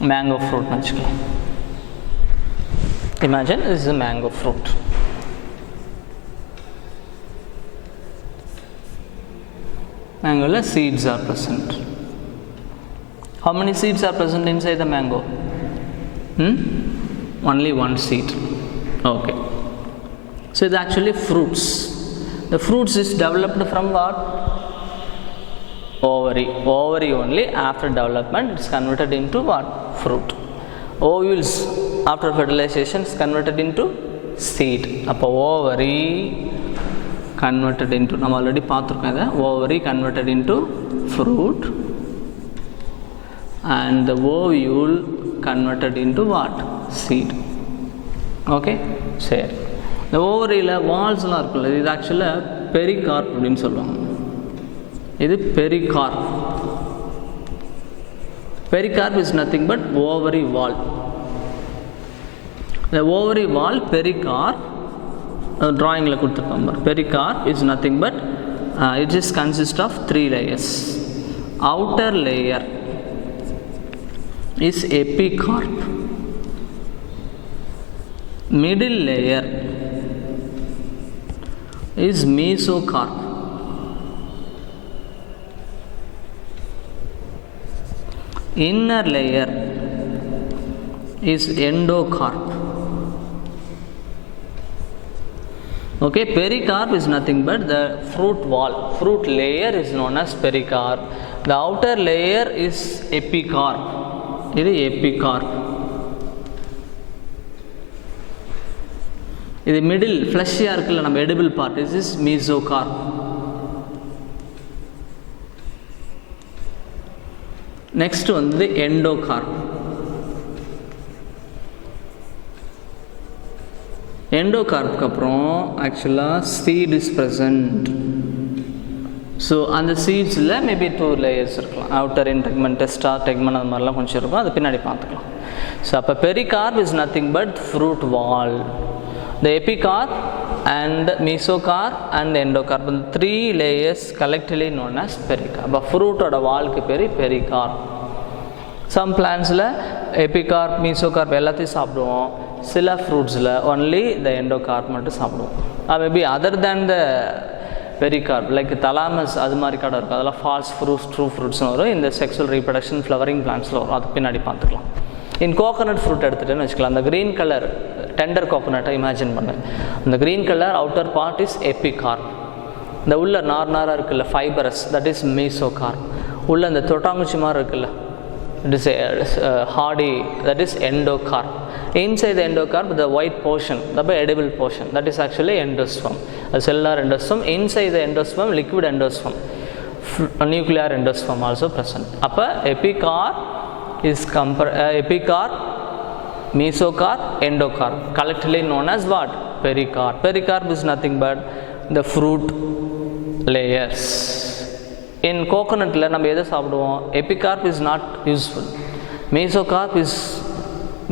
mango fruit வச்சுக்கலாம். Imagine this is a mango fruit. Mango seeds are present. How many seeds are present inside the mango? Only one seed. Okay. So it's actually fruits. The fruits is developed from what? Ovary. Ovary only. After development, it's converted into what? Fruit. Ovules after fertilization is converted into seed. Appo ovary converted into, நம்ம ஆல்ரெடி பார்த்துருக்கோம் இதை, ovary converted into fruit and the ovule converted into what? Seed. Okay, சரி. இந்த ஓவரியில் வால்ஸ்லாம் இருக்குல்ல, இது ஆக்சுவலாக பெரிகார்ப் அப்படின்னு சொல்லுவாங்க. இது pericarp. Pericarp is nothing but ovary wall. The ovary wall, pericarp, drawing la kuduthirukkom. Pericarp is nothing but it just consists of 3 layers. Outer layer is epicarp. Middle layer is mesocarp. Inner layer is endocarp. Okay, pericarp is nothing but the fruit wall. Fruit layer is known as pericarp. The outer layer is epicarp. It is epicarp. This middle fleshy இருக்குல்ல நம்ம edible part, this is mesocarp. Next one, the endocarp. Endocarp அப்புறம் actually seed is present. So அந்த seedsல maybe 2 layers இருக்கலாம். Outer integument, testa, tegmen அந்த மாதிரிலாம் கொஞ்சம் இருக்கும், அது பின்னாடி பார்த்துக்கலாம். So அப்போ pericarp is nothing but fruit wall. The epicarp and mesocarp and endocarp, the 3 layers collectively known as pericarp. But fruit oda wall ku peri pericarp. Some plants la epicarp, mesocarp ellathiyum saapduvom. Sila fruits la only the endocarp mattum saapduvom. Maybe other than the pericarp, like thalamus adu mari kada irukku, adala false fruits, true fruits nu varum. In the sexual reproduction flowering plants la varum, adu pinnadi paathukalam. In coconut fruit எடுத்துட்டேன்னு வச்சுக்கலாம், அந்த green color tender coconut imagine பண்ணு, அந்த green color outer part is epicarp. இந்த உள்ள நார்நாரா இருக்குல்ல fibrous, that is mesocarp. உள்ள அந்த தொட்டாங்குச்சி மாதிரி இருக்குல்ல, it is hardy, that is endocarp. Inside the endocarp, the white portion, the edible portion, that is actually endosperm, a cellular endosperm. Inside the endosperm, liquid endosperm, nuclear endosperm also present. அப்போ epicarp is epicarp, mesocarp, endocarp, collectively known as what? Pericarp. Pericarp is nothing but the fruit layers. In coconut la நம்ம எதை சாப்பிடுவோம்? Epicarp is not useful. Mesocarp is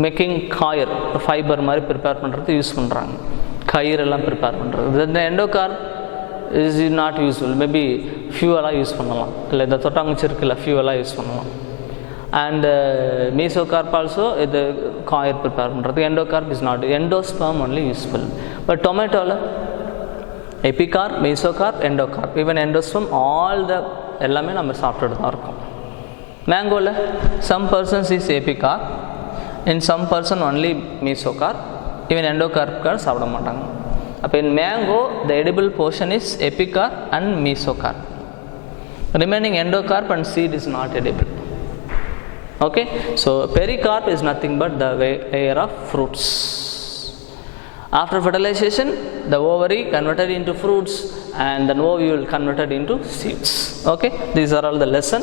making கயிறு, fibre மாதிரி prepare பண்ணுறது use பண்ணுறாங்க, கயிறெல்லாம் prepare பண்ணுறது. The endocarp is not useful. Maybe ஃபியூவலாக யூஸ் பண்ணலாம், இல்லை இந்த தொட்டாங்குச்சி இருக்குல்ல ஃபியூவலாக யூஸ் பண்ணலாம். And mesocarp also the coir prepare பண்றது. Endocarp is not. Endosperm only useful. But tomato la epicarp, mesocarp, endocarp, even endosperm, all the எல்லாமே நம்ம சாப்பிட்டுட்டு தான் இருக்கோம். மேங்கோல some persons is epicarp, in some person only mesocarp, even endocarp car சாப்பிட மாட்டாங்க. அப்போ in mango the edible portion is epicarp and mesocarp. Remaining endocarp and seed is not edible. Okay, so pericarp is nothing but the layer of fruits. After fertilization, the ovary converted into fruits and the ovule converted into seeds. Okay, these are all the lesson.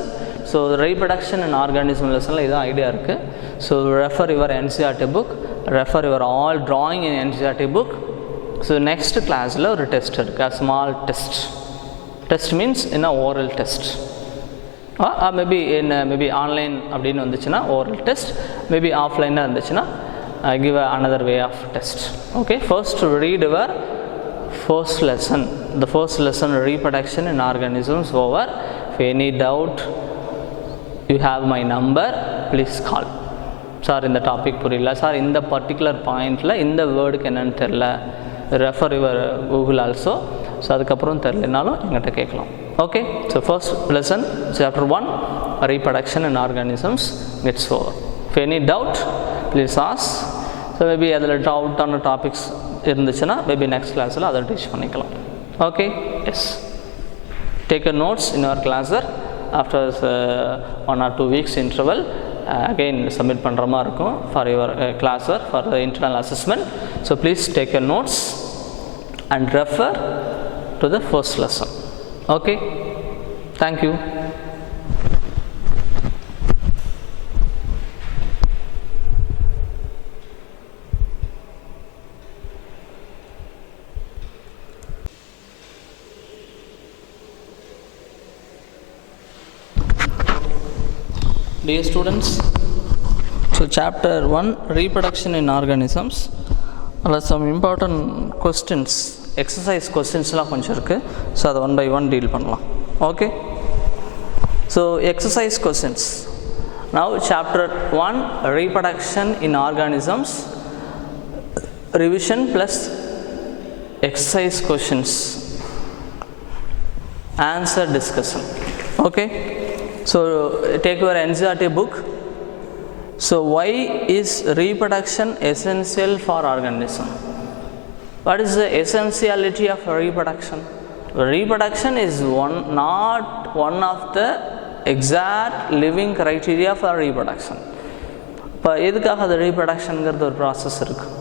So the reproduction and organism lesson la idha idea irukku. So refer your NCERT book, refer your all drawing in NCERT book. So next class la or test irukku, a small test. Test means in a oral test. Maybe in maybe online அப்படின்னு வந்துச்சுன்னா oral test, maybe offline இருந்துச்சுன்னா give another way of test. Okay, first read your first lesson. The first lesson, reproduction in organisms, over. If any doubt, you have my number, please call. Sir இந்த topic புரியல sir, இந்த particular பாயிண்டில் இந்த வேர்டுக்கு என்னென்னு தெரில, refer your Google also. So அதுக்கப்புறம் தெரிலனாலும் எங்கிட்ட கேட்கலாம். Okay, so first lesson chapter 1 reproduction in organisms gets over. If any doubt please ask. So maybe அதில் டவுட்டான டாபிக்ஸ் இருந்துச்சுன்னா மேபி நெக்ஸ்ட் கிளாஸில் அதை டீச் பண்ணிக்கலாம். Okay, yes, take your notes in your classer after 1 or 2 weeks interval. Again submit பண்ணுற மாதிரி இருக்கும் for your classer for the internal assessment. So please take your notes and refer to the first lesson. Okay, thank you. Dear students, so chapter 1 reproduction in organisms, there are some important questions, exercise questions la konjam irukku. So ad one by one deal pannalam. Okay, so exercise questions. Now chapter 1 reproduction in organisms, revision plus exercise questions, answer discussion. Okay, so take your NCERT book. So why is reproduction essential for organism? What is the essentiality of reproduction? Reproduction is not one of the exact living criteria for reproduction. இப்போ எதுக்காக அது ரீப்ரொடக்ஷனுங்கிறது ஒரு ப்ராசஸ் இருக்குது.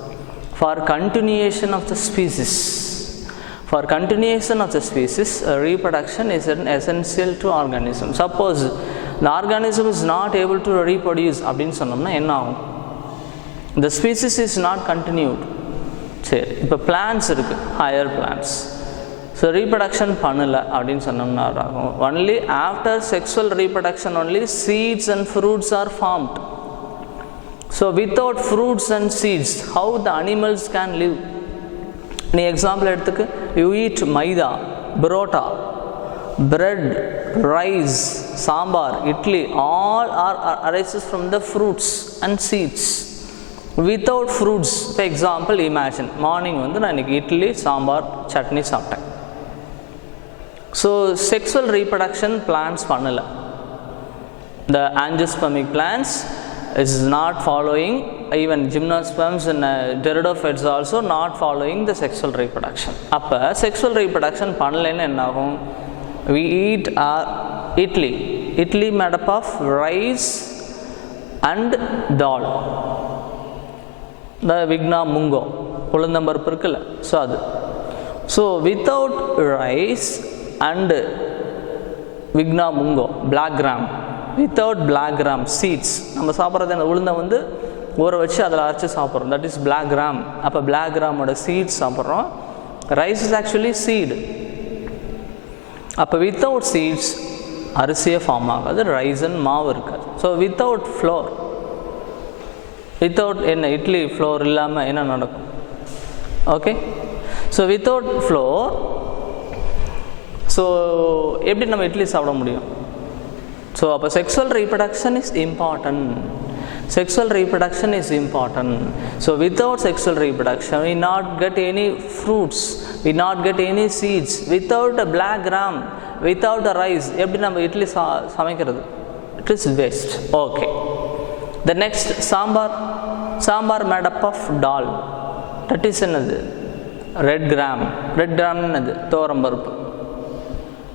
For continuation of the species. For continuation of the species, reproduction is an essential to organism. Suppose the organism is not able to reproduce அப்படின்னு சொன்னோம்னா என்ன ஆகும்? The species is not continued. சரி, இப்போ பிளான்ஸ் இருக்குது, ஹையர் பிளான்ஸ். ஸோ ரீப்ரொடக்ஷன் பண்ணலை அப்படின்னு சொன்னோம்னா ஆகும். Only after sexual reproduction only seeds and fruits are formed. So without fruits and seeds how the animals can live? நீ எக்ஸாம்பிள் எடுத்துக்கு, you eat maida, parotta, bread, rice, sambar, idli, all are arises from the fruits and seeds. Without fruits, for example, imagine morning வந்து நான் இன்னைக்கு இட்லி சாம்பார் சட்னி சாப்பிட்டேன். So sexual reproduction plans பண்ணல. The angiospermic plants is not following, even gymnosperms and pteridophytes also not following the sexual reproduction. அப்போ sexual reproduction பண்ணலைன்னு என்ன ஆகும்? We eat idli made up of rice and dal, the vigna mungo, உளுந்தம்பருப்பு இருக்குல்ல, so அது. So without rice and Vigna mungo, black gram, without black gram seeds, நம்ம சாப்பிட்றது அந்த உளுந்தை வந்து ஊற வச்சு அதில் அரைச்சி சாப்பிட்றோம், தட் இஸ் பிளாக் கிராம். அப்போ பிளாக் கிராமோட சீட்ஸ் சாப்பிட்றோம். Rice is actually seed. அப்போ வித்தவுட் சீட்ஸ் அரிசியே ஃபார்ம் ஆகாது, ரைஸ் அண்ட் மாவு இருக்காது. ஸோ வித்தவுட் ஃப்ளோர், வித்தவுட் என்ன இட்லி ஃப்ளோர் இல்லாமல் என்ன நடக்கும்? Okay, so without floor, so எப்படி நம்ம இட்லி சாப்பிட முடியும்? ஸோ அப்போ sexual reproduction is important. Sexual reproduction is important. So without sexual reproduction we not get any fruits, we not get any seeds. Without a black gram, without a rice, எப்படி நம்ம இட்லி சமைக்கிறது? It is waste. Okay, the next sambar made up of dal, that is என்னது? red gram என்னது? தோரம்பருப்பு.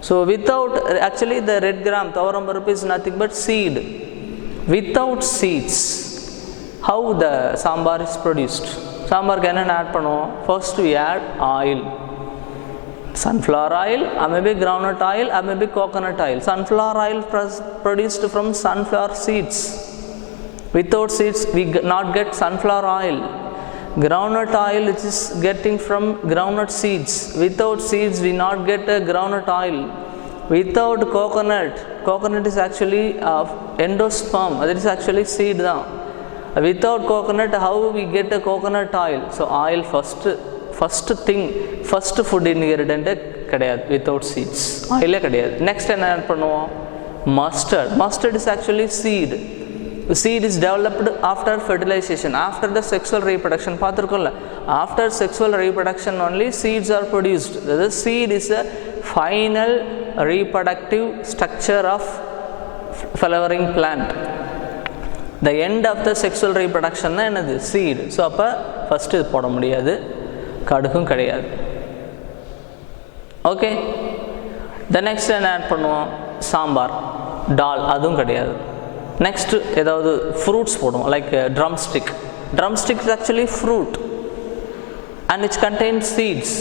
So without, actually the red gram தோரம்பருப்பு is nothing but seed. Without seeds, how the sambar is produced? சாம்பாருக்கு என்னென்ன ஆட் பண்ணுவோம்? First we add oil, sunflower oil, or maybe groundnut oil, or maybe coconut oil. Sunflower oil produced from sunflower seeds. Without seeds we not get sunflower oil. Groundnut oil which is getting from groundnut seeds. Without seeds we not get a groundnut oil. Without coconut is actually endosperm, that is actually seed தான். Without coconut how we get a coconut oil? So oil first thing, first food ingredient கிடையாது, without seeds oil கிடையாது. Next என்ன ஆட் பண்ணுவோம்? Mustard is actually seed. seed is developed after fertilization, after the sexual reproduction. பார்த்துருக்கோம்ல, after sexual reproduction only seeds are produced. The seed is the final reproductive structure of flowering plant. The end of the sexual reproduction தான் என்னது, seed. So அப்போ ஃபஸ்ட்டு இது போட முடியாது, கடுகும் கிடையாது. Okay, the next என்ன ஆட் பண்ணுவோம், சாம்பார், டால், அதுவும் கிடையாது. நெக்ஸ்ட்டு ஏதாவது ஃப்ரூட்ஸ் போடுவோம், like drumstick. Drumstick is actually fruit and which contains seeds.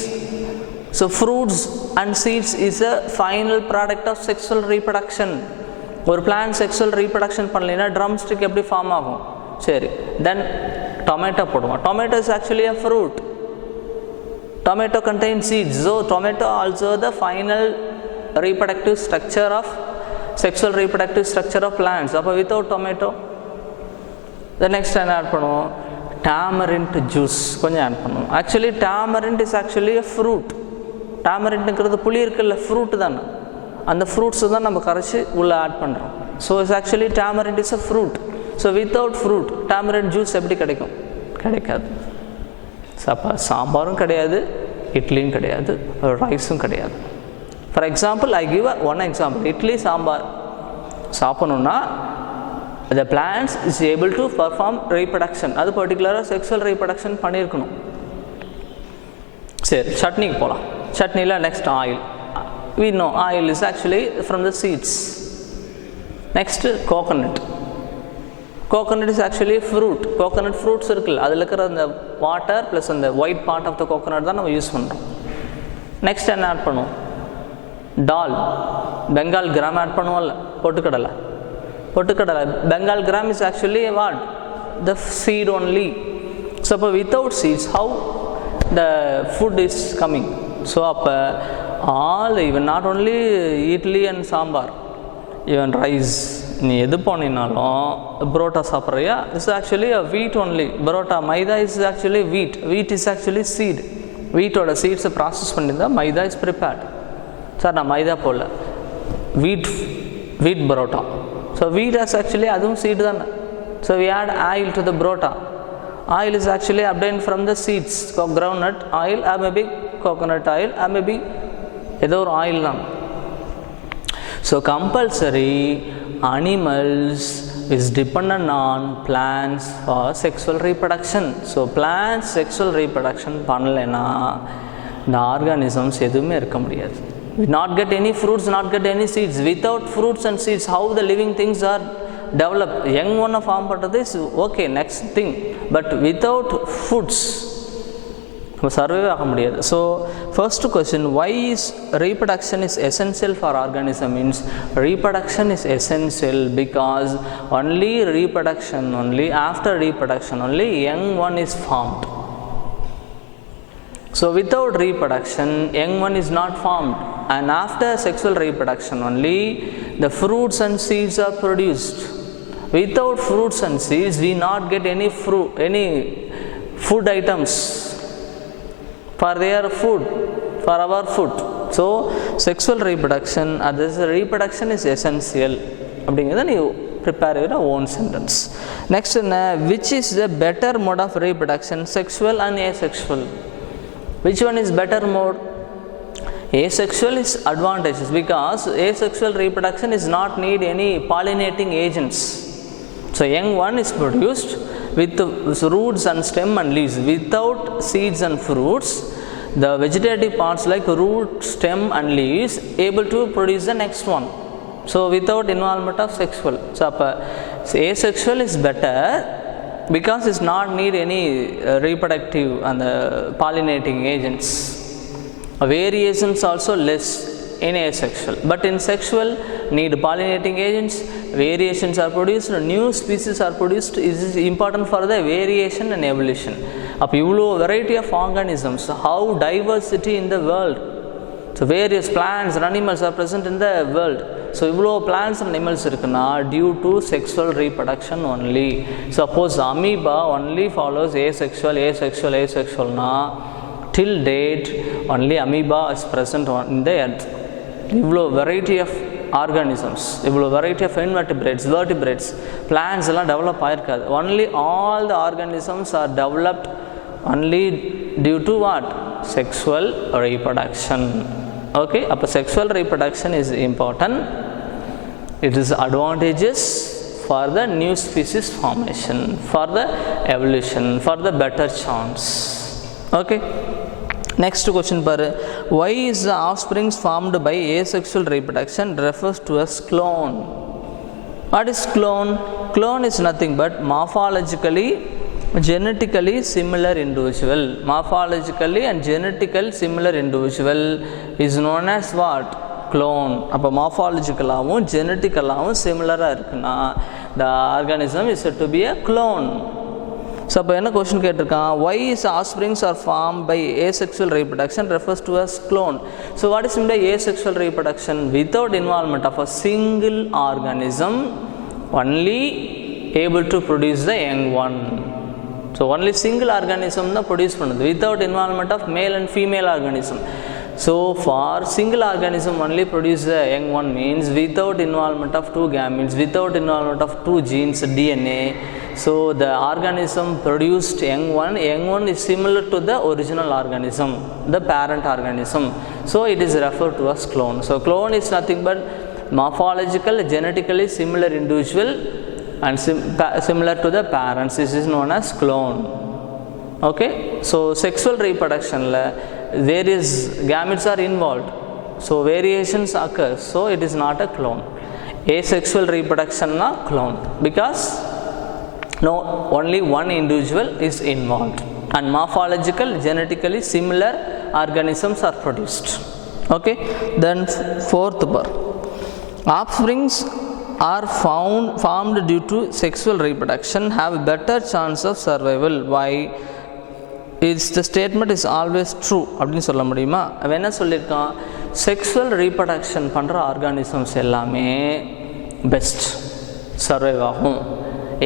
So fruits and seeds is a final product of sexual reproduction. ஒரு plant sexual reproduction பண்ணலைன்னா drumstick எப்படி ஃபார்ம் ஆகும்? சரி, then tomato போடுவோம். Tomato is actually a fruit. Tomato contains seeds. So tomato also the final reproductive structure of sexual reproductive structure of plants. அப்போ without tomato, the next என்ன ஆட் பண்ணுவோம், tamarind juice கொஞ்சம் ஆட் பண்ணுவோம். Actually tamarind is actually a fruit. tamarindங்கிறது புளி இருக்குல்ல, ஃப்ரூட் தானே, அந்த ஃப்ரூட்ஸை தான் நம்ம கரைச்சி உள்ளே ஆட் பண்ணுறோம். So it's actually tamarind is a fruit. So without fruit tamarind juice எப்படி கிடைக்கும்? கிடைக்காது. சாம்பாரும் கிடையாது, இட்லியும் கிடையாது, ரைஸும் கிடையாது. For example, I give one example. Idli sambar சாப்பிடணுன்னா the plants is able to perform reproduction. அது பர்டிகுலராக செக்ஸுவல் reproduction பண்ணியிருக்கணும். சரி, சட்னிக்கு போகலாம். சட்னியில் next oil. we know oil is actually from the seeds. next coconut. coconut is actually fruit. coconut fruits இருக்குல்ல, அதில் இருக்கிற அந்த வாட்டர் ப்ளஸ் அந்த white part of the coconut தான் நம்ம யூஸ் பண்ணுறோம். நெக்ஸ்ட் என்ன ஆட் பண்ணுவோம், டால், பெங்கால் கிராம் ஆட் பண்ணுவோம்ல, பொட்டுக்கடலை. பொட்டுக்கடலை, Bengal gram is actually what, the seed only. so அப்போ without seeds how the food is coming? so அப்போ all, even not only idli and sambar, even rice, நீ எது போனீங்கனாலும் பரோட்டா சாப்பிட்றியா, it's actually a wheat only. Parotta, maida is actually wheat. wheat is actually seed. வீட்டோட சீட்ஸை ப்ராசஸ் பண்ணியிருந்தால் மைதா is prepared. Sir நான் மைதா போடல, wheat parotta. So wheat is actually அதுவும் சீடு தானே. So we add oil to the parotta. Oil is actually obtain from the seeds. Groundnut oil, or maybe coconut oil, or maybe ஏதோ ஒரு oil தான். So compulsory animals is dependent on plants for sexual reproduction. so plants sexual reproduction பண்ணலைன்னா இந்த ஆர்கானிசம்ஸ் எதுவுமே இருக்க முடியாது. we not get any fruits, not get any seeds. without fruits and seeds how the living things are developed? young one form பண்ணுறது is okay, next thing, but without foods நம்ம சர்வே ஆக முடியாது. So first question, why is reproduction is essential for organism? means reproduction is essential because only reproduction, only after reproduction only young one is formed. so without reproduction young one is not formed, and after sexual reproduction only the fruits and seeds are produced. without fruits and seeds we not get any fruit, any food items for their food, for our food. so sexual reproduction, this reproduction is essential அப்படிங்கிறத நீ prepare your own sentence. next which is the better mode of reproduction, sexual and asexual? which one is better mode? asexual is advantageous because asexual reproduction is not need any pollinating agents. so young one is produced with roots and stem and leaves. without seeds and fruits the vegetative parts like root, stem and leaves able to produce the next one. so without involvement of sexual. so asexual is better because it's not need any reproductive and pollinating agents. variations also less in asexual, but in sexual need pollinating agents, variations are produced, new species are produced. This is important for the variation and evolution. அப்போ இவ்வளோ variety of organisms, how diversity in the world. so various plants and animals are present in the world. so இவ்வளோ plants and animals இருக்குன்னா due to sexual reproduction only. suppose amoeba only follows asexual, asexualனா till date only amoeba is present in the earth. இவ்வளோ variety of organisms, இவ்வளோ variety of invertebrates, vertebrates, plants எல்லாம் develop ஆயிருக்காது. Only all the organisms are developed only due to what? Sexual reproduction. Okay, அப்போ sexual reproduction is important. It is advantageous for the new species formation, for the evolution, for the better chance. Okay. Next question பாரு. Why is the offspring formed by asexual reproduction refers to as clone? What is clone? Clone is nothing but morphologically, genetically similar individual. Morphologically and genetically similar individual is known as what? Clone. அப்போ morphologically genetically similar-ஆக இருக்குன்னா the organism is said to be a clone. So அப்போ என்ன கொஸ்டின் கேட்டிருக்கான்? why is offsprings are formed by asexual reproduction refers to as clone. So what is meant by asexual reproduction? Without involvement of a single organism, only able to produce the young one. So only single organism தான் ப்ரொடியூஸ் பண்ணுது, without involvement of male and female organism. So for single organism only produce the young one means without involvement of two gametes, without involvement of two genes, DNA. So the organism produced young one is similar to the original organism, the parent organism. So it is referred to as clone. So clone is nothing but morphological, genetically similar individual and similar to the parents. This is known as clone. Okay, so sexual reproduction la various gametes are involved, so variations occur, so it is not a clone. Asexual reproduction na clone, because no, only one individual is involved and morphological, genetically similar organisms are produced. Okay, then fourth part, offsprings are formed due to sexual reproduction have a better chance of survival. Why? The statement is always true அப்படின்னு சொல்ல முடியுமா? அவன் என்ன சொல்லியிருக்கான்? Sexual reproduction பண்ணுற organisms எல்லாமே best, survive ஆகும்.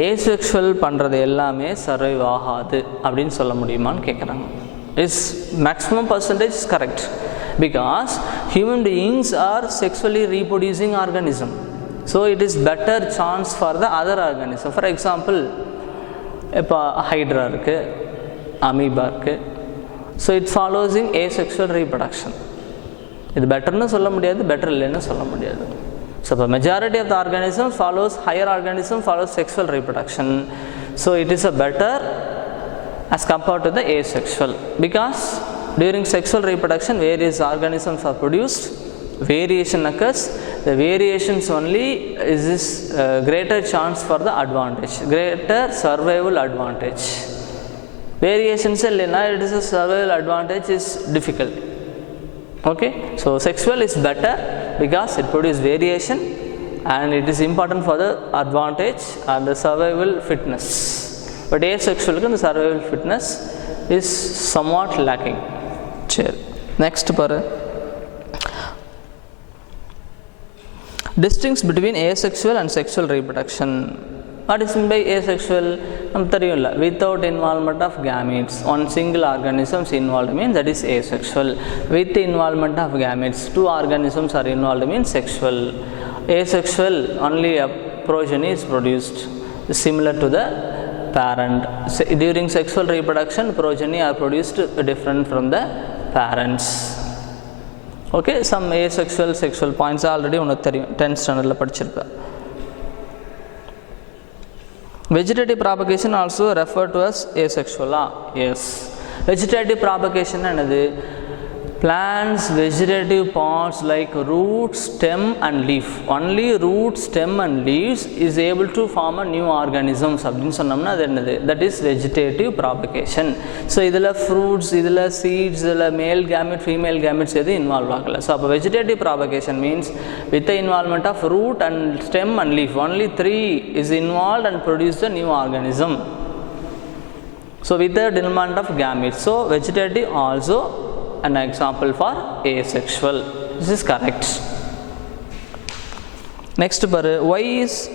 Asexual பண்ணுறது எல்லாமே சர்வைவ் ஆகாது அப்படின்னு சொல்ல முடியுமான்னு கேட்குறாங்க. Is maximum percentage is correct, because human beings are sexually reproducing organism. So it is better chance for the other organism. For example, இப்போ ஹைட்ரா இருக்குது, அமீபா இருக்குது. So it following asexual reproduction. இது பெட்டர்னு சொல்ல முடியாது, பெட்டர் இல்லைன்னு சொல்ல முடியாது. ஸோ இப்போ majority of the organism follows, higher organism follows sexual reproduction. So it is a better as compared to the asexual, because during sexual reproduction various organisms are produced, variation occurs. The variations only is this greater chance for the advantage, greater survival advantage. Variations illina, it is a survival advantage is difficult. Okay, so sexual is better because it produces variation and it is important for the advantage and the survival fitness. But asexual the survival fitness is somewhat lacking. Next paru, distinction between asexual and sexual reproduction. What is meant by asexual? Without involvement of gametes, one single organism is involved means that is asexual. With the involvement of gametes, two organisms are involved means sexual. Asexual, only a progeny is produced similar to the parent. During sexual reproduction, progeny are produced different from the parents. Okay, some asexual sexual points already unakku theriyum, 10th standard la padichirukka. Vegetative propagation also referred to as asexual. Yes, vegetative propagation enadhu? Plants vegetative parts like root, stem and leaf. Only root, stem and leaves is able to form a new organisms அப்படினு சொன்னோம்னா அது என்னது? That is vegetative propagation. So இதில் fruits, இதில் seeds, இதில் male gamete, female gametes எது இன்வால்வ் ஆகல. So அப்போ vegetative propagation means with the involvement of root and stem and leaf, only three is involved and produce the new organism. So with the involvement of gametes. So vegetative also an example for asexual. This is correct. Next paru,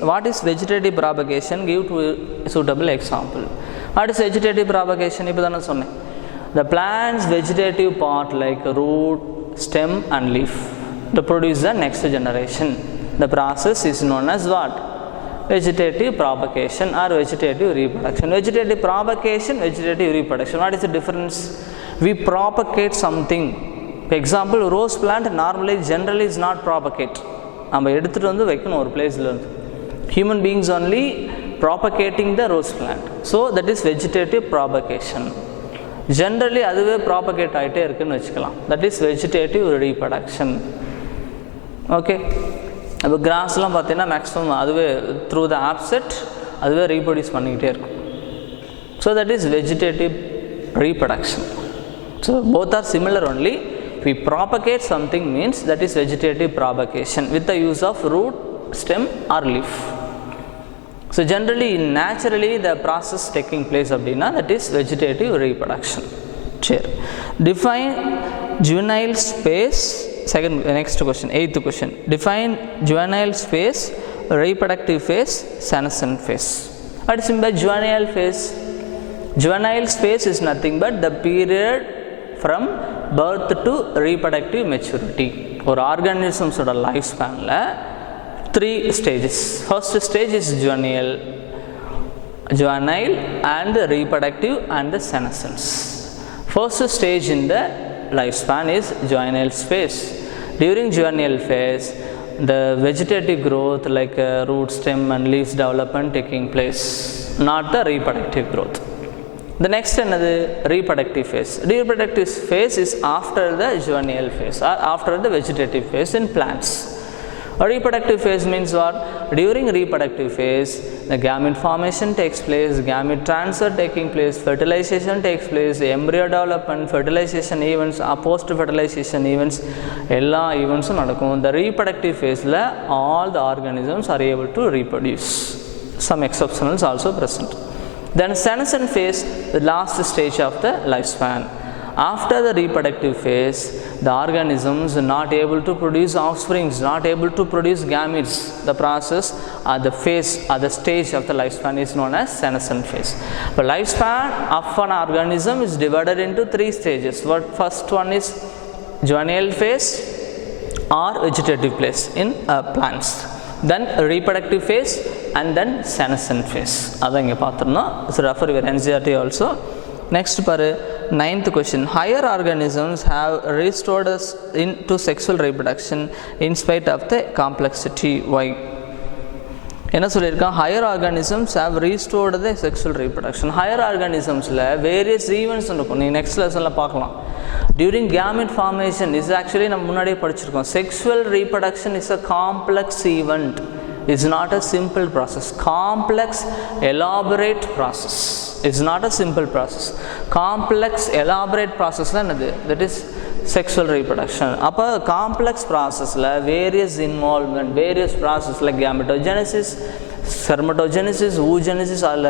what is vegetative propagation? Give to a suitable example. What is vegetative propagation? Ipadana sonne, the plant's vegetative part like root, stem and leaf to produce the next generation. The process is known as what? Vegetative propagation or vegetative reproduction. Vegetative propagation, vegetative reproduction. What is the difference? We propagate something. For example, rose plant normally generally is not propagate. நம்ம எடுத்துட்டு வந்து வைக்கணும் ஒரு பிளேஸ்ல இருந்து. Human beings only propagating the rose plant. So that is vegetative propagation. Generally அதுவே propagate ஆயிட்டே இருக்குன்னு வச்சுக்கலாம். That is vegetative reproduction. Okay. அப்போ கிராஸ்லாம் பார்த்தீங்கன்னா மேக்ஸிமம் அதுவே த்ரூ த ஆப்செட் அதுவே ரீப்ரொடியூஸ் பண்ணிக்கிட்டே இருக்கும். So that is vegetative reproduction. So both are similar only. We propagate something means that is vegetative propagation with the use of root, stem or leaf. So generally naturally the process taking place அப்படின்னா that is vegetative reproduction. சரி, define juvenile space. Next question, 8th question. Define juvenile phase, reproductive phase, senescent phase. What is meant by juvenile phase? Juvenile phase is nothing but the period from birth to reproductive maturity. Or organisms oda lifespan la 3 stages. First stage is juvenile and the reproductive and the senescence. First stage in the lifespan is juvenile phase. During juvenile phase, the vegetative growth like root, stem and leaves development taking place, not the reproductive growth. The next another reproductive phase. Reproductive phase is after the juvenile phase or after the vegetative phase in plants. A reproductive phase means what? During reproductive phase, the gamete formation takes place, gamete transfer taking place, fertilization takes place, embryo development, fertilization events, post fertilization events, எல்லா events நடக்கும். The reproductive phase la all the organisms are able to reproduce. Some exceptions also present. Then senescent phase, the last stage of the lifespan. After the reproductive phase, the organisms are not able to produce offsprings, not able to produce gametes. The process or the phase or the stage of the lifespan is known as senescent phase. The lifespan of an organism is divided into 3 stages. What first one is juvenile phase or vegetative phase in plants. Then reproductive phase and then senescent phase. Adha inga paathirnom. So refer your NCERT also. Next paru 9th question. Higher organisms have restored us into sexual reproduction in spite of the complexity. Why? என்ன சொல்லியிருக்கான்? Higher organisms have restored the sexual reproduction. Higher organismsல various events இருக்கும். நீ next lessonல பார்க்கலாம். During gamete formation is actually நம்ம முன்னாடியே படிச்சிருக்கோம். Sexual reproduction is a complex event. It's not a simple process. Complex, elaborate process. It's not a simple process. Complex, elaborate process la enadhu? That is sexual reproduction. Appa complex process la various involvement, various process like gametogenesis, spermatogenesis, oogenesis, all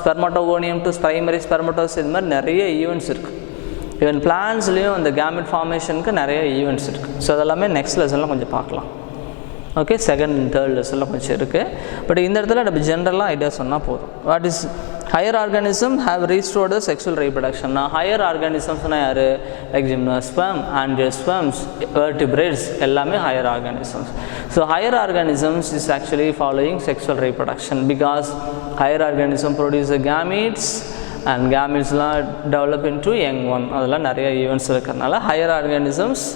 spermatogonium to primary spermatosis, இந்த மாதிரி நிறைய ஈவெண்ட்ஸ் இருக்கு. ஈவன் பிளான்ஸ்லேயும் அந்த கேமெட் ஃபார்மேஷனுக்கு நிறைய ஈவெண்ட்ஸ் இருக்கு. ஸோ அதெல்லாமே நெக்ஸ்ட் லெசனில் கொஞ்சம் பார்க்கலாம். ஓகே, செகண்ட் அண்ட் தேர்ட் லெசனில் கொஞ்சம் இருக்குது. பட் இந்த இடத்துல நம்ம ஜென்ரலாக ஐடியா சொன்னால் போதும். What is higher organism have restored the sexual ரீப்ரடக்ஷன்னா ஹையர் ஆர்கானிசம்ஸ்னால் யார்? லைக் ஜிம்னோஸ்பெர்ம், ஆஞ்சியோஸ்பெர்ம்ஸ், வெர்டிபிரேட்ஸ் எல்லாமே higher organisms. So higher organisms is actually following sexual reproduction because higher organism produce gametes and gametesலாம் டெவலப் இன்டு யங் ஒன். அதெல்லாம் நிறைய events இருக்கிறதுனால higher organisms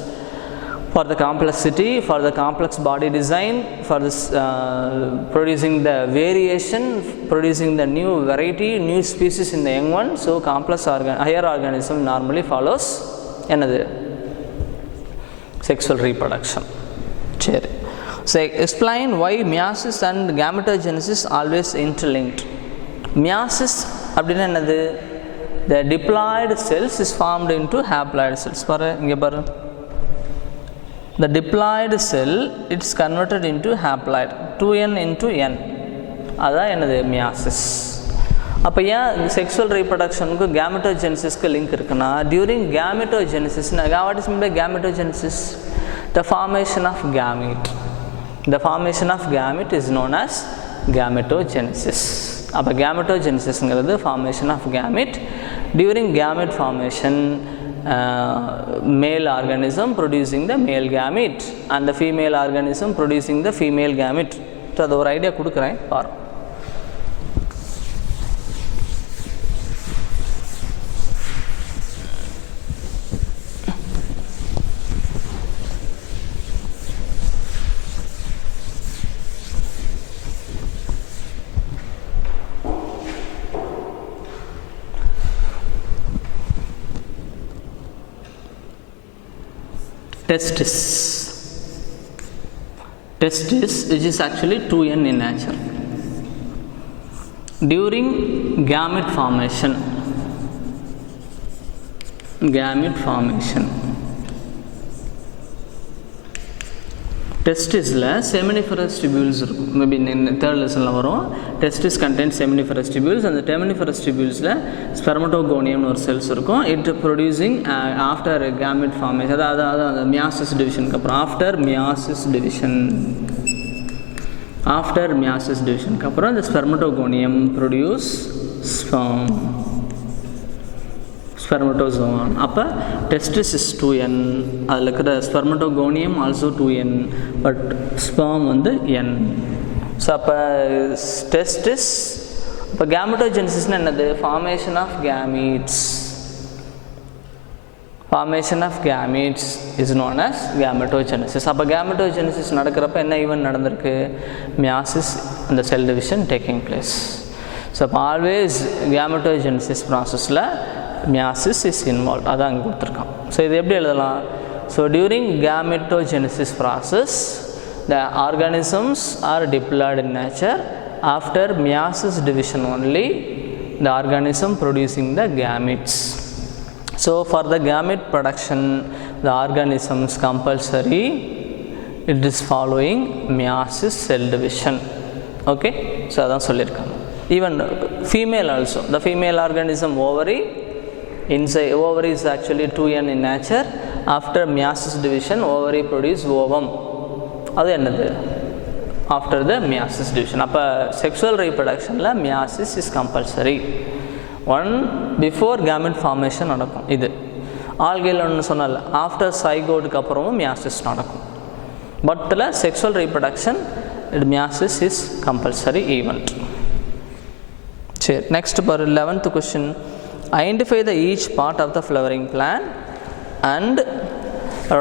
for the complexity, for the complex body design, for this producing the variation, producing the new variety, new species in the young one. So higher organism normally follows another sexual reproduction. Seri. So explain why meiosis and gametogenesis always interlinked. Meiosis அப்படினா என்னது? The diploid cells is formed into haploid cells. பாரு இங்க பாரு. The diploid cell it's converted into haploid 2n into n. அதான் என்னது? meiosis. அப்போ ஏன் sexual ரீப்ரடக்ஷனுக்கு கேமெட்டோஜெனிசிஸ்க்கு லிங்க் இருக்குன்னா during gametogenesis what is mean by gametogenesis? The formation of gamete. The formation of gamete is known as gametogenesis. அப்போ gametogenesisங்கிறது formation of gamete. During gamete formation male organism producing the male gamete and the female organism producing the female gamete. So அது ஒரு ஐடியா கொடுக்குறேன் பாரு. Testis, which is actually 2n in nature. During gamete formation, testisல seminiferous tubules இருக்கும். Maybe third லெசனில் வரும். Testis contains seminiferous tubules. அந்த seminiferous tubulesல spermatogonium ஒரு செல்ஸ் இருக்கும். It producing after gamete formation, அதாவது அந்த meiosis divisionக்கு அப்புறம் after meiosis divisionக்கு அப்புறம் இந்த spermatogonium produce spermatozoon. அப்போ testis is 2n, அதில் இருக்கிற spermatogonium also 2n, but sperm வந்து n. ஸோ அப்போ testis, இப்போ gametogenesisனா என்னது? Formation of gametes is known as gametogenesis. அப்போ gametogenesis நடக்கிறப்ப என்ன ஈவென்ட் நடந்திருக்கு? meiosis and cell division taking place. So அப்போ ஆல்வேஸ் gametogenesis ப்ராசஸில் meiosis is involved. அதான் அங்கே கொடுத்துருக்கான். ஸோ இது எப்படி எழுதலாம்? So during gametogenesis process the organisms are diploid in nature. After meiosis division only the organism producing the gametes. So for the gamete production the organisms compulsory it is following meiosis cell division. Okay, so அதான் சொல்லியிருக்காங்க. Even female also, the female organism ovary, inside ovary is actually 2n in nature. After meiosis division ovary produce ovum. அது என்னது? After the meiosis division. அப்போ sexual reproductionல meiosis is compulsory. One before gamete formation நடக்கும். இது ஆல்கையில் ஒன்று சொன்னால ஆஃப்டர் சைகோட்டுக்கு அப்புறமும் meiosis நடக்கும். பட்டில் sexual reproduction meiosis is compulsory event. சரி, next பாரு 11th question. Identify the each part of the flowering plant and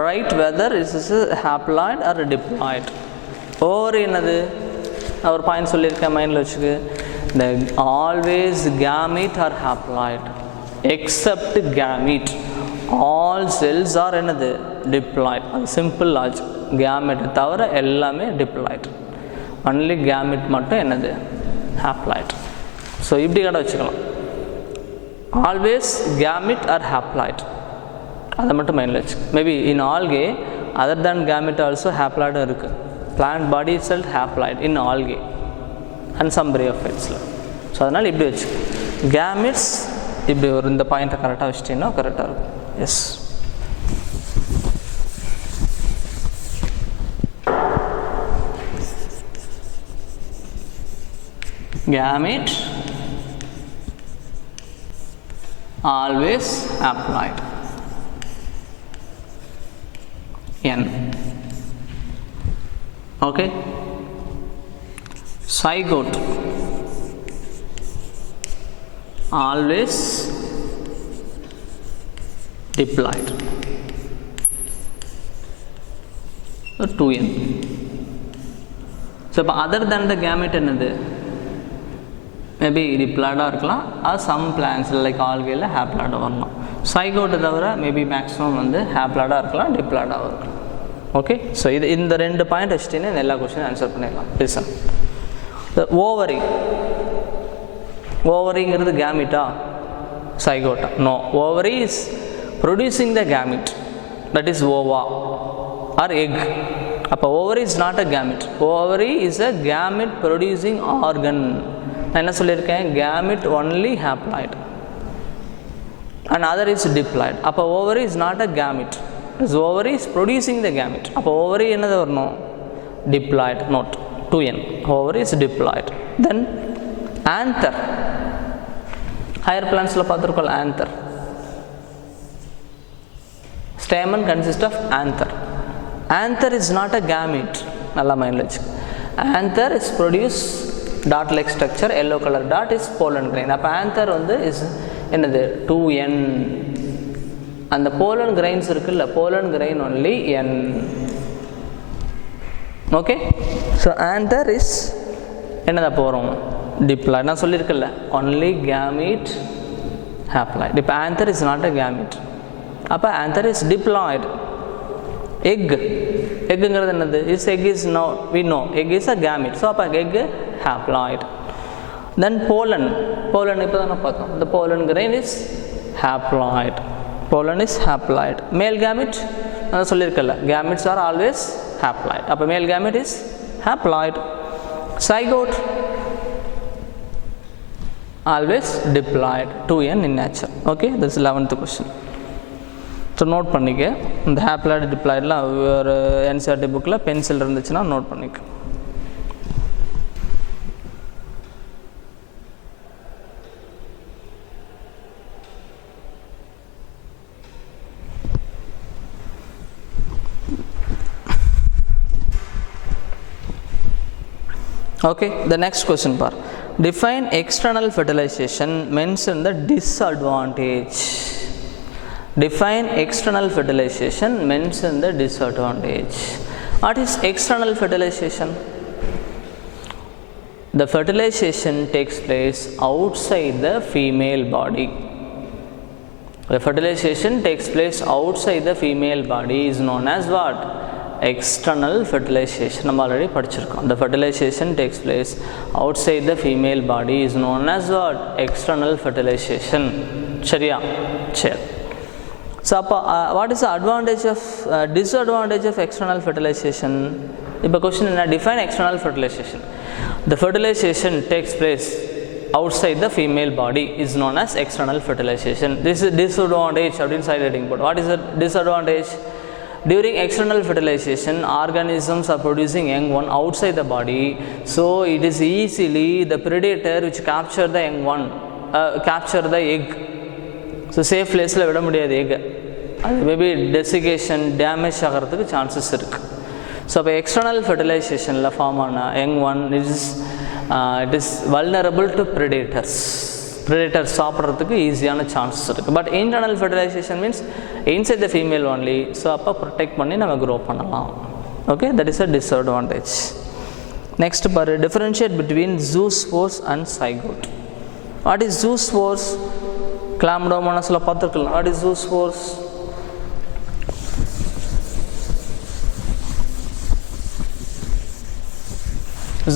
write whether it is haploid or diploid. Ovary என்னது? நான் ஒரு பாயிண்ட் சொல்லியிருக்கேன், மைண்டில் வச்சுக்கு. The always gamete are haploid except gamete. All cells are என்னது? Diploid. அது சிம்பிள் லாஜிக். gamete தவிர எல்லாமே diploid. only gamete மட்டும் என்னது? haploid. ஸோ இப்படி கடை வச்சுக்கலாம். Always gamete are haploid. அதை மட்டும் மைண்டில் வச்சு. Maybe in algae other than gamete also haploid இருக்குது. plant body itself haploid in algae and some bryophytes. So அதனால் இப்படி வச்சு gametes இப்படி ஒரு இந்த பாயிண்ட்டை கரெக்டாக வச்சிட்டிங்கன்னா கரெக்டாக இருக்கும். Yes, gamete always haploid. N. Okay. Zygote always diploid. 2n. So other than the gamete என்னது? மேபி டிப்ளாய்டாக இருக்கலாம். அது சம் பிளான்ஸ் லைக் ஆல்கேல ஹேப்ளாய்டாக வரலாம். சைகோட்டை தவிர மேபி மேக்ஸிமம் வந்து ஹேப்ளாய்டாக இருக்கலாம், டிப்ளாய்டாக இருக்கலாம். ஓகே, ஸோ இது இந்த ரெண்டு பாயிண்ட் வச்சுட்டீங்கன்னா எல்லா கொஸ்டினும் ஆன்சர் பண்ணிடலாம். லிசன், ஓவரி, ஓவரிங்கிறது கேமிட்டா சைகோட்டா? No, ovary is producing the gamete, that is ova or egg. அப்போ ovary is not a gamete. Ovary is a gamete producing organ. நான் என்ன சொல்லியிருக்கேன்? Gamete only haploid and other is diploid. அப்போ ovary is not a gamete. Ovary is producing the gamete. அப்போ ovary என்னது வரணும்? Diploid, note 2n. Ovary is diploid. Then anther, higher பிளான்ஸில் பார்த்துருக்கோம் anther. Stamen consists of anther. Anther is not a gamete. Nalla mind la vechukku. Anther is produce dot like structure, yellow color dot is pollen grain. Appo anther vandu is enadhu 2n. And the pollen grains இருக்குல்ல, pollen grain only n. Okay, so anther is என்னதா போறோம், diploid. நான் சொல்லியிருக்கல, only gamete haploid. இப்போ anther is not a gamete. அப்போ anther is diploid. Egg, எக்குங்கிறது என்னது? Is egg is no, we know egg is a gamete. So அப்போ egg haploid. Then pollen இப்போ தானே பார்த்தோம். The pollen grain is haploid. Pollen is haploid. Male gamete, நான் சொல்லியிருக்கல, gametes are always haploid. அப்போ male gamete is haploid. Zygote always diploid, 2n in nature. Okay, this is 11th question. So note பண்ணிக்க, இந்த haploid diploidலாம் ஒரு NCERT புக்கில் பென்சில் இருந்துச்சுன்னா நோட் பண்ணிக்க. Okay, the next question bar. Define external fertilization, mention the disadvantage. Define external fertilization, mention the disadvantage. What is external fertilization? The fertilization takes place outside the female body. The fertilization takes place outside the female body is known as what? External fertilization. நம்ம ஆல்ரெடி படிச்சிருக்கோம். The fertilization takes place outside the female body is known as what? External fertilization. சரியா? சரி. So அப்போ what is the advantage of disadvantage of external fertilization? இப்போ கொஸ்டின் என்ன? Define external fertilization. The fertilization takes place outside the female body is known as external fertilization. This is disadvantage அப்படின்னு side heading போடு. What is the disadvantage? During external fertilization, organisms are producing young one outside the body, so it is easily the predator which capture the young one, capture the egg. So safe place la vida mudiyadhu egg, adu maybe desiccation, damage ஆகிறதுக்கு chances இருக்கு. So external fertilization la form ஆன young one it is vulnerable to predators. Predator சாப்பிட்றதுக்கு ஈஸியான chances இருக்குது. But internal fertilisation means inside the female only. So அப்போ protect பண்ணி நம்ம grow பண்ணலாம். Okay, that is a disadvantage. Next பாரு, differentiate between zoospores and zygote. What is zoospores? கிளாமிடோமோனாஸில் பார்த்துருக்கலாம். What is zoospores?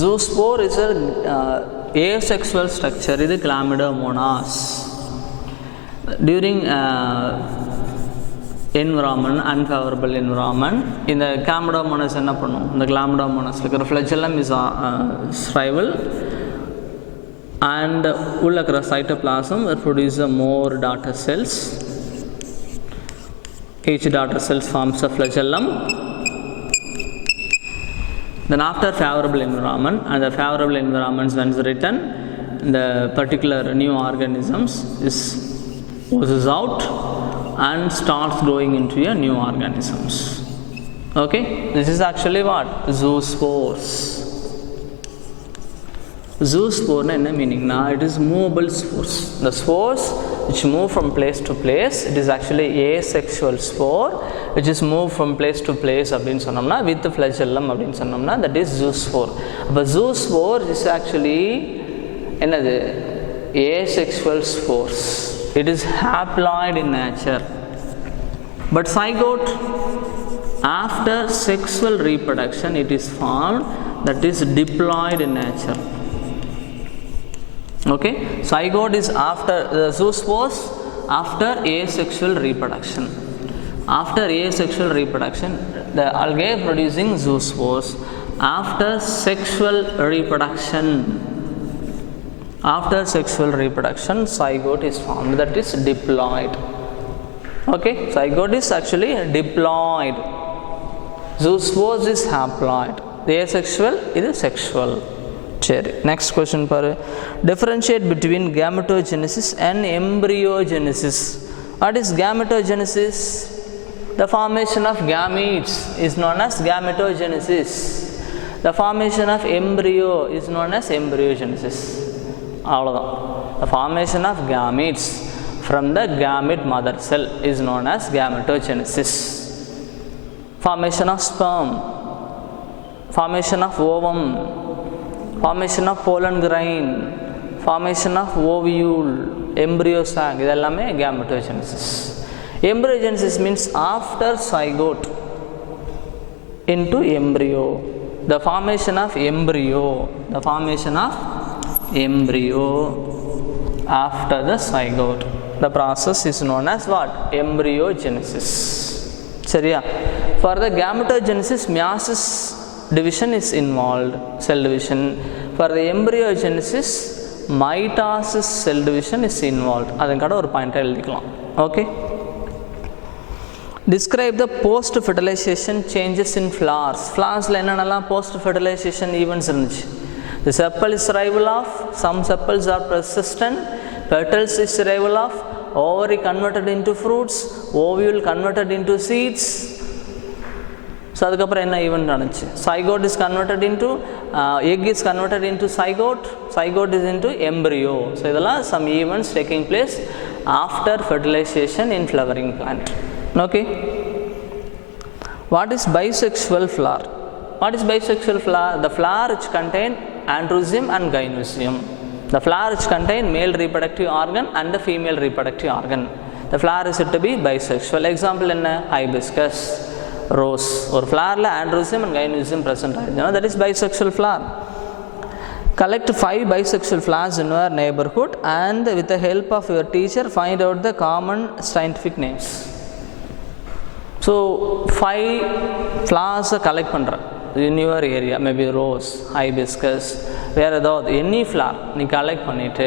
Zoospore is a asexual structure. இது Chlamydomonas. During environment, unfavorable environment, இந்த Chlamydomonas என்ன பண்ணும்? இந்த Chlamydomonas இருக்கிற flagellum is rival and உள்ள இருக்கிற cytoplasm will produce more daughter cells. Each daughter cells forms a flagellum. Then after favorable environment, and the favorable environments when it's written, the particular new organisms oozes out and starts growing into a new organisms. Okay, this is actually what? Zoospores. Zoospore என்ன மீனிங்னா, it is movable spores. The spores which move from place to place, it is actually asexual spore which is moved from place to place அப்படின்னு சொன்னோம்னா, with flagellum அப்படின்னு சொன்னோம்னா, that is zoospore. அப்போ zoospore is actually என்னது? Asexual spores. It is haploid in nature. But zygote, after sexual reproduction it is formed, that is diploid in nature. Okay, zygote is after the zoospores after asexual reproduction. After asexual reproduction, the algae producing zoospores. After sexual reproduction, zygote is formed, that is diploid. Okay, zygote is actually diploid. Zoospores is haploid. The asexual is sexual. சரி, next question பாரு. Differentiate between gametogenesis and embryogenesis. What is gametogenesis? The formation of gametes is known as gametogenesis. The formation of embryo is known as embryogenesis. The formation of gametes from the gamete mother cell is known as gametogenesis. Formation of sperm, formation of ovum, formation of pollen grain, formation of ovule, embryo sac, idellame gametogenesis. Embryogenesis means after zygote into embryo. The formation of embryo, after the zygote. The process is known as what? Embryogenesis. Seriya? For the gametogenesis, meiosis division is involved, cell division. For the embryogenesis, mitosis cell division is involved. Adukada or point eludikalam. Okay? Describe the post-fertilization changes in flowers. Flowers la enna post-fertilization events irundhuchu. The sepal is arrival of, some sepals are persistent, petals is arrival of, ovary converted into fruits, ovule converted into seeds. So adukapra enna event nadanchu? Zygote is converted into, egg is converted into zygote, zygote is into embryo. So idella some events taking place after fertilization in flowering plant. Okay. What is bisexual flower? What is bisexual flower? The flower which contain androecium and gynoecium. The flower which contain male reproductive organ and the female reproductive organ. The flower is said to be bisexual. Example in hibiscus, rose. Or flower la androecium and gynoecium present. That is bisexual flower. Collect 5 bisexual flowers in your neighborhood and with the help of your teacher find out the common scientific names. So 5 flowers collect பண்ற in your area, maybe rose, hibiscus, வேற ஏதாவது any flower நீ கலெக்ட் பண்ணிட்டு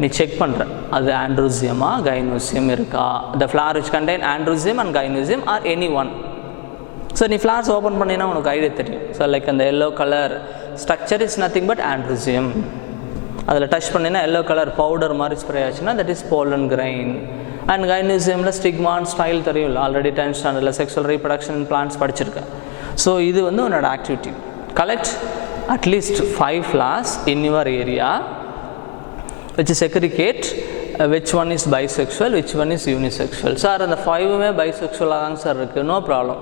நீ செக் பண்ற அது androecium-ஆ gynoecium இருக்கா. The flower which contain androecium and gynoecium or any one. So நீ flowers ஓபன் பண்ணினா உனக்கு ஐடியா தெரியும். So like அந்த yellow color structure is nothing but androecium. அதில் டச் பண்ணினா yellow color powder மாதிரி ஸ்ப்ரே ஆச்சுன்னா that is pollen grain. And gynoecium la stigma and style theriyilla already 10th standard la sexual reproduction in plants padichirukka. So idu vandu unoda activity. Collect at least 5 flowers in your area which segregate which one is bisexual, which one is unisexual. Sir and the 5 ume bisexual ah sir irukku, no problem.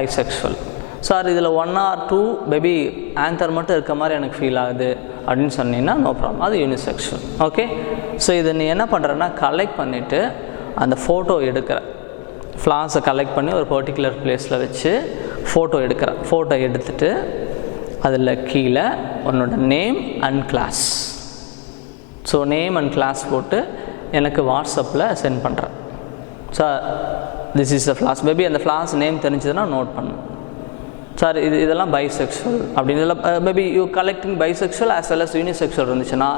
5 sexual. Sir idhula 1 or 2 maybe anther mattum irukka mari enak feel agudhu அப்படின்னு சொன்னீங்கன்னா no problem, அது unisexual. Okay. So இதை நீ என்ன பண்ணுறன்னா கலெக்ட் பண்ணிவிட்டு அந்த ஃபோட்டோ எடுக்கிற ஃப்ளார்ஸை கலெக்ட் பண்ணி ஒரு பர்டிகுலர் பிளேஸில் வச்சு ஃபோட்டோ எடுக்கிற. ஃபோட்டோ எடுத்துகிட்டு அதில் கீழே உன்னோட name and class, so name and class போட்டு எனக்கு வாட்ஸ்அப்பில் சென்ட் பண்ணுறேன். So this is the flowers. Maybe அந்த ஃப்ளார்ஸ் நேம் தெரிஞ்சதுன்னா நோட் பண்ணு. சார் இதெல்லாம் பைசெக்ஷுவல் அப்படின்னு இதில் maybe you collecting bisexual as well as unisexual இருந்துச்சுன்னா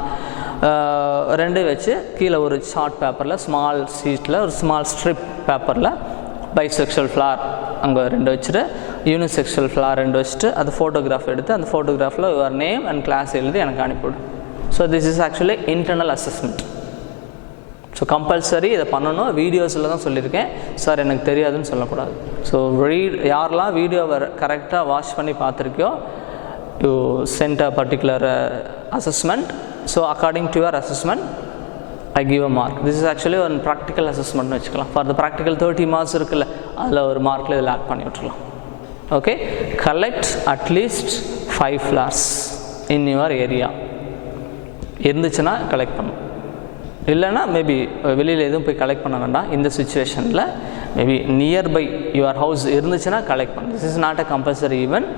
ரெண்டு வச்சு கீழே ஒரு ஷார்ட் பேப்பரில் ஸ்மால் ஷீட்டில் ஒரு ஸ்மால் ஸ்ட்ரிப் பேப்பரில் பைசெக்ஷுவல் ஃப்ளார் அங்கே 2 வச்சுட்டு யூனிசெக்ஷுவல் ஃப்ளார் 2 வச்சுட்டு அது ஃபோட்டோகிராஃப் எடுத்து அந்த ஃபோட்டோகிராஃபில் யுவர் நேம் அண்ட் கிளாஸ் எழுதி எனக்கு அனுப்பிவிடும். So this is actually internal assessment. So compulsory இதை பண்ணணும். வீடியோஸில் தான் சொல்லியிருக்கேன் சார், எனக்கு தெரியாதுன்னு சொல்லக்கூடாது. ஸோ யாரெல்லாம் வீடியோவை கரெக்டாக வாட்ச் பண்ணி பார்த்துருக்கியோ you sent a particular assessment. So according to your assessment I give a mark. This is actually ஒரு ப்ராக்டிக்கல் அசஸ்மெண்ட்னு வச்சுக்கலாம். ஃபார் த ப்ராக்டிக்கல் 30 மார்க்ஸ் இருக்குல்ல, அதில் ஒரு மார்க்கில் இதில் ஆட் பண்ணி விட்டுருலாம். Okay. Collect at least 5 flowers in your area. இருந்துச்சுன்னா கலெக்ட் பண்ணும், இல்லைனா மேபி வெளியில் எதுவும் போய் கலெக்ட் பண்ண வேண்டாம். இந்த சுச்சுவேஷனில் மேபி நியர்பை யுவர் ஹவுஸ் இருந்துச்சுன்னா கலெக்ட் பண்ணு. This is not a compulsory event.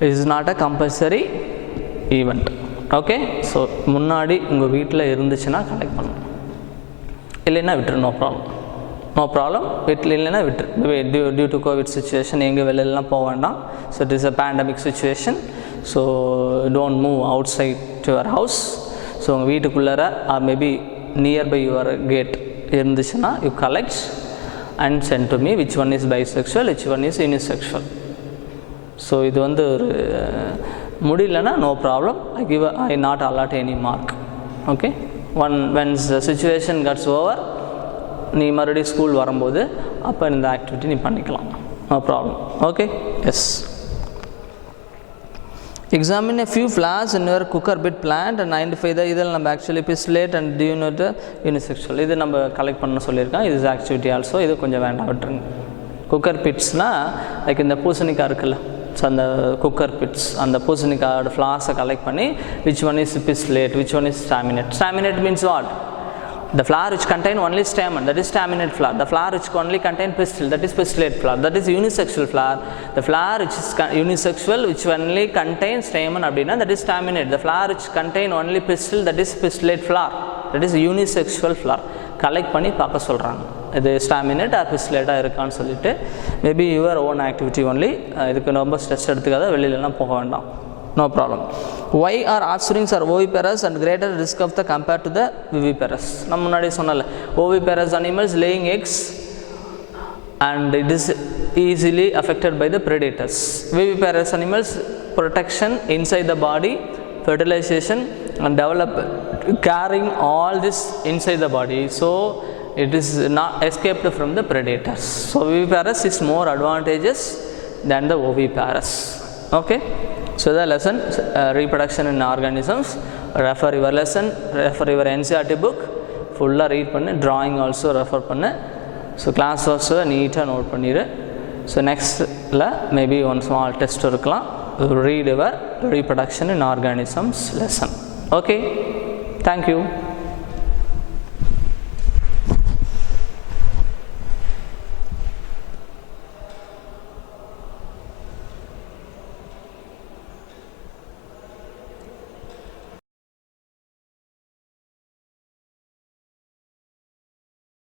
This is not a compulsory event. Okay. So முன்னாடி உங்கள் வீட்டில் இருந்துச்சுன்னா கலெக்ட் பண்ணணும், இல்லைன்னா விட்டுரு. No problem, no problem. வீட்டில் இல்லைன்னா விட்டுரு. டியூ டு கோவிட் சுச்சுவேஷன் எங்கே வெளியிலலாம் போக வேண்டாம். So it is a pandemic situation. So don't move outside to your house. So உங்கள் வீட்டுக்குள்ளார or maybe nearby your gate இருந்துச்சுன்னா you collect and send to me which one is bisexual, which one is unisexual. So இது வந்து ஒரு முடியலன்னா no problem. I not allot any mark. Okay. Once the situation gets over நீ மறுபடியும் school வரும்போது அப்போ இந்த ஆக்டிவிட்டி நீ பண்ணிக்கலாம், no problem. Okay, yes. Examine a few flaws in your cooker bit plant and identify the இதில் நம்ம ஆக்சுவலி பிஸ்லேட் அண்ட் டியூனட் யூனிசெக்ஷுவல் இது நம்ம கலெக்ட் பண்ண சொல்லியிருக்கோம். இது ஆக்டிவிட்டி ஆல்சோ, இது கொஞ்சம் வேண்டாம் விட்டுருங்க. குக்கர் பிட்ஸ்னால் லைக் இந்த பூசணிக்காய் இருக்குல்ல, ஸோ அந்த குக்கர் பிட்ஸ் அந்த பூசணிக்காயோட ஃப்ளாஸை கலெக்ட் பண்ணி which one is pislate, which one is staminate. Staminate means what? The flower which contain only stamen, that is staminate flower. The flower which only contain pistil, that is pistillate flower. That is unisexual flower. The flower which is unisexual, which only contains stamen அப்படின்னா that is staminate. The flower which contain only pistil, that is pistillate flower. That is unisexual flower. Collect பண்ணி பார்க்க சொல்கிறாங்க, இது staminate R பிஸ்லேட்டாக இருக்கான்னு சொல்லிட்டு. Maybe your own activity only, இதுக்கு ரொம்ப ஸ்ட்ரெஸ் எடுத்துக்காத, வெளியிலலாம் போக வேண்டாம், no problem. Why are offsprings are oviparous and greater risk of the compared to the viviparous? நம்ம முன்னாடி சொன்னல, oviparous animals laying eggs and it is easily affected by the predators. Viviparous animals protection inside the body, fertilization and develop carrying all this inside the body, so it is not escaped from the predators. So viviparous is more advantageous than the oviparous. Okay, so the lesson reproduction in organisms. Refer your lesson, refer your NCERT book, fulla read பண்ணு, drawing also refer பண்ணு. So class also neat-ஆ note பண்ணிரு. So next la maybe one small test இருக்கலாம், read your reproduction in organisms lesson. Okay, thank you.